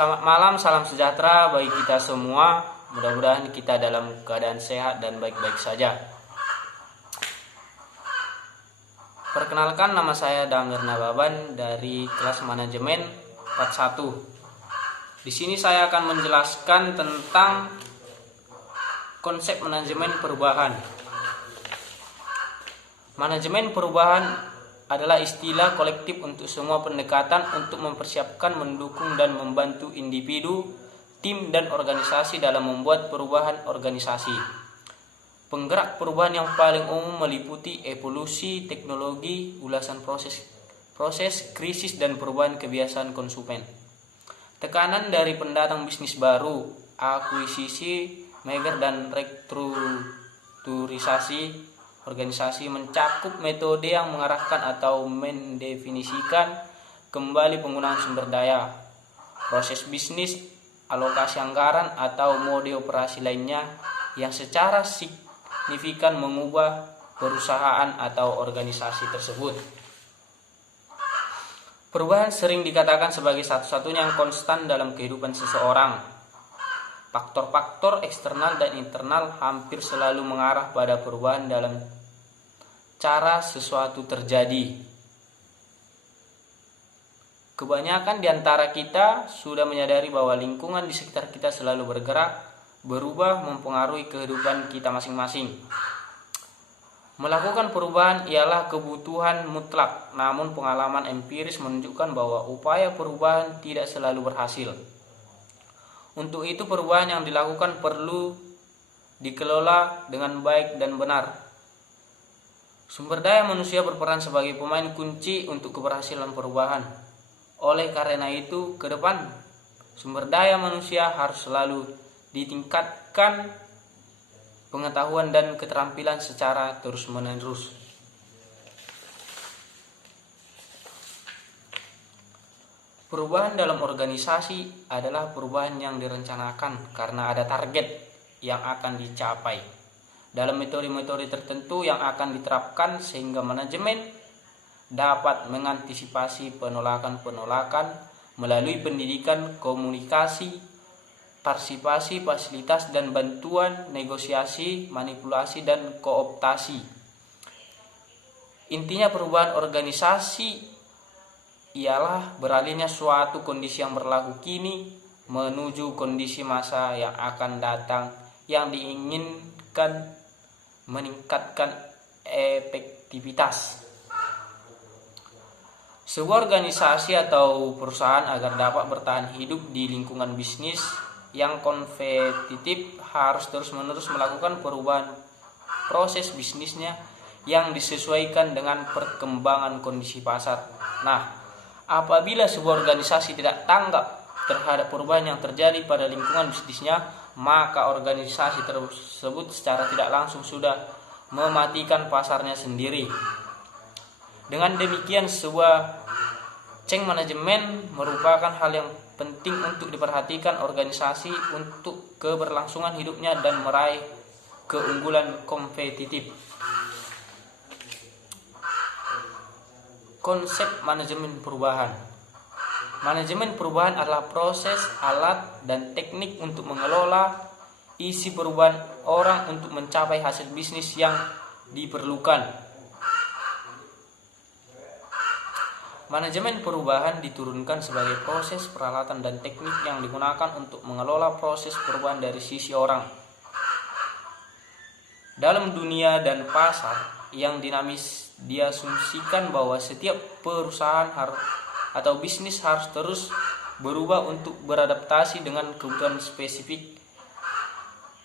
Selamat malam, salam sejahtera bagi kita semua. Mudah-mudahan kita dalam keadaan sehat dan baik-baik saja. Perkenalkan, nama saya Damir Nababan dari kelas manajemen part 1. Di sini saya akan menjelaskan tentang konsep manajemen perubahan. Manajemen perubahan adalah istilah kolektif untuk semua pendekatan untuk mempersiapkan, mendukung, dan membantu individu, tim, dan organisasi dalam membuat perubahan organisasi. Penggerak perubahan yang paling umum meliputi evolusi, teknologi, ulasan proses, krisis, dan perubahan kebiasaan konsumen. Tekanan dari pendatang bisnis baru, akuisisi, merger, dan restrukturisasi organisasi mencakup metode yang mengarahkan atau mendefinisikan kembali penggunaan sumber daya, proses bisnis, alokasi anggaran, atau mode operasi lainnya yang secara signifikan mengubah perusahaan atau organisasi tersebut. Perubahan sering dikatakan sebagai satu-satunya yang konstan dalam kehidupan seseorang. Faktor-faktor eksternal dan internal hampir selalu mengarah pada perubahan dalam cara sesuatu terjadi. Kebanyakan di antara kita sudah menyadari bahwa lingkungan di sekitar kita selalu bergerak, berubah, mempengaruhi kehidupan kita masing-masing. Melakukan perubahan ialah kebutuhan mutlak, namun pengalaman empiris menunjukkan bahwa upaya perubahan tidak selalu berhasil. Untuk itu perubahan yang dilakukan perlu dikelola dengan baik dan benar. Sumber daya manusia berperan sebagai pemain kunci untuk keberhasilan perubahan. Oleh karena itu, ke depan sumber daya manusia harus selalu ditingkatkan pengetahuan dan keterampilan secara terus-menerus. Perubahan dalam organisasi adalah perubahan yang direncanakan karena ada target yang akan dicapai dalam metode-metode tertentu yang akan diterapkan sehingga manajemen dapat mengantisipasi penolakan-penolakan melalui pendidikan, komunikasi, partisipasi, fasilitas dan bantuan, negosiasi, manipulasi, dan kooptasi. Intinya perubahan organisasi ialah beralihnya suatu kondisi yang berlaku kini menuju kondisi masa yang akan datang yang diinginkan meningkatkan efektivitas sebuah organisasi atau perusahaan agar dapat bertahan hidup di lingkungan bisnis yang kompetitif harus terus-menerus melakukan perubahan proses bisnisnya yang disesuaikan dengan perkembangan kondisi pasar. Nah, apabila sebuah organisasi tidak tanggap terhadap perubahan yang terjadi pada lingkungan bisnisnya, maka organisasi tersebut secara tidak langsung sudah mematikan pasarnya sendiri. Dengan demikian, sebuah change manajemen merupakan hal yang penting untuk diperhatikan organisasi untuk keberlangsungan hidupnya dan meraih keunggulan kompetitif. Konsep manajemen perubahan. Manajemen perubahan adalah proses, alat, dan teknik untuk mengelola isi perubahan orang untuk mencapai hasil bisnis yang diperlukan. Manajemen perubahan diturunkan sebagai proses, peralatan, dan teknik yang digunakan untuk mengelola proses perubahan dari sisi orang. Dalam dunia dan pasar yang dinamis, diasumsikan bahwa setiap perusahaan atau bisnis harus terus berubah untuk beradaptasi dengan kebutuhan spesifik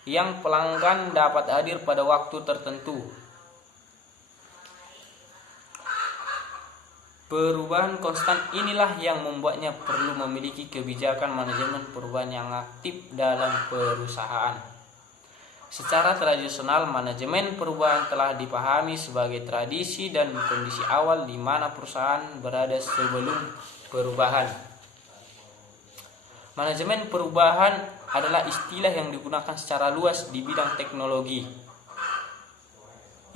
yang pelanggan dapat hadir pada waktu tertentu. Perubahan konstan inilah yang membuatnya perlu memiliki kebijakan manajemen perubahan yang aktif dalam perusahaan. Secara tradisional, manajemen perubahan telah dipahami sebagai tradisi dan kondisi awal di mana perusahaan berada sebelum perubahan. Manajemen perubahan adalah istilah yang digunakan secara luas di bidang teknologi.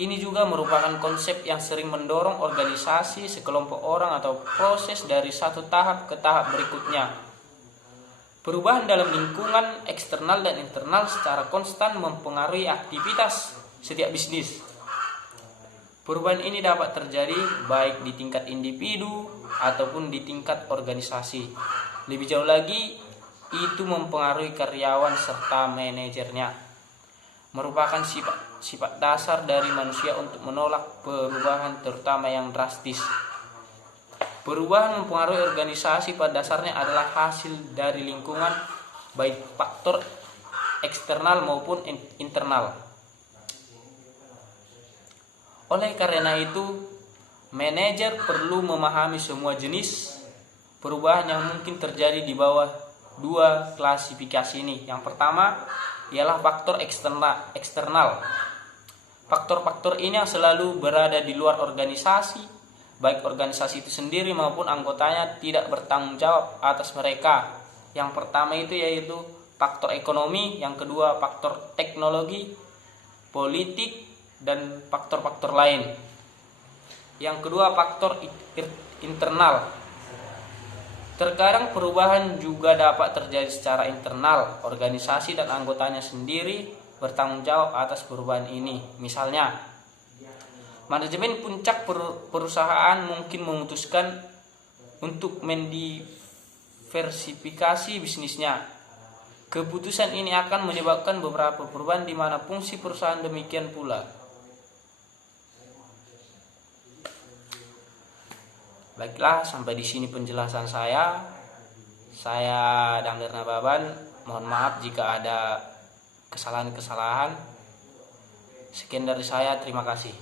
Ini juga merupakan konsep yang sering mendorong organisasi, sekelompok orang, atau proses dari satu tahap ke tahap berikutnya. Perubahan dalam lingkungan eksternal dan internal secara konstan mempengaruhi aktivitas setiap bisnis. Perubahan ini dapat terjadi baik di tingkat individu ataupun di tingkat organisasi. Lebih jauh lagi, itu mempengaruhi karyawan serta manajernya. Merupakan sifat dasar dari manusia untuk menolak perubahan, terutama yang drastis. Perubahan mempengaruhi organisasi pada dasarnya adalah hasil dari lingkungan, baik faktor eksternal maupun internal. Oleh karena itu, manajer perlu memahami semua jenis perubahan yang mungkin terjadi di bawah dua klasifikasi ini. Yang pertama ialah faktor eksternal. Faktor-faktor ini yang selalu berada di luar organisasi, baik organisasi itu sendiri maupun anggotanya tidak bertanggung jawab atas mereka. Yang pertama itu yaitu faktor ekonomi, yang kedua faktor teknologi, politik, dan faktor-faktor lain. Yang kedua faktor internal. Terkadang perubahan juga dapat terjadi secara internal, organisasi dan anggotanya sendiri bertanggung jawab atas perubahan ini. Misalnya, manajemen puncak perusahaan mungkin memutuskan untuk mendiversifikasi bisnisnya. Keputusan ini akan menyebabkan beberapa perubahan di mana fungsi perusahaan demikian pula. Baiklah, sampai di sini penjelasan saya. Saya Damler Nababan. Mohon maaf jika ada kesalahan-kesalahan. Sekian dari saya, terima kasih.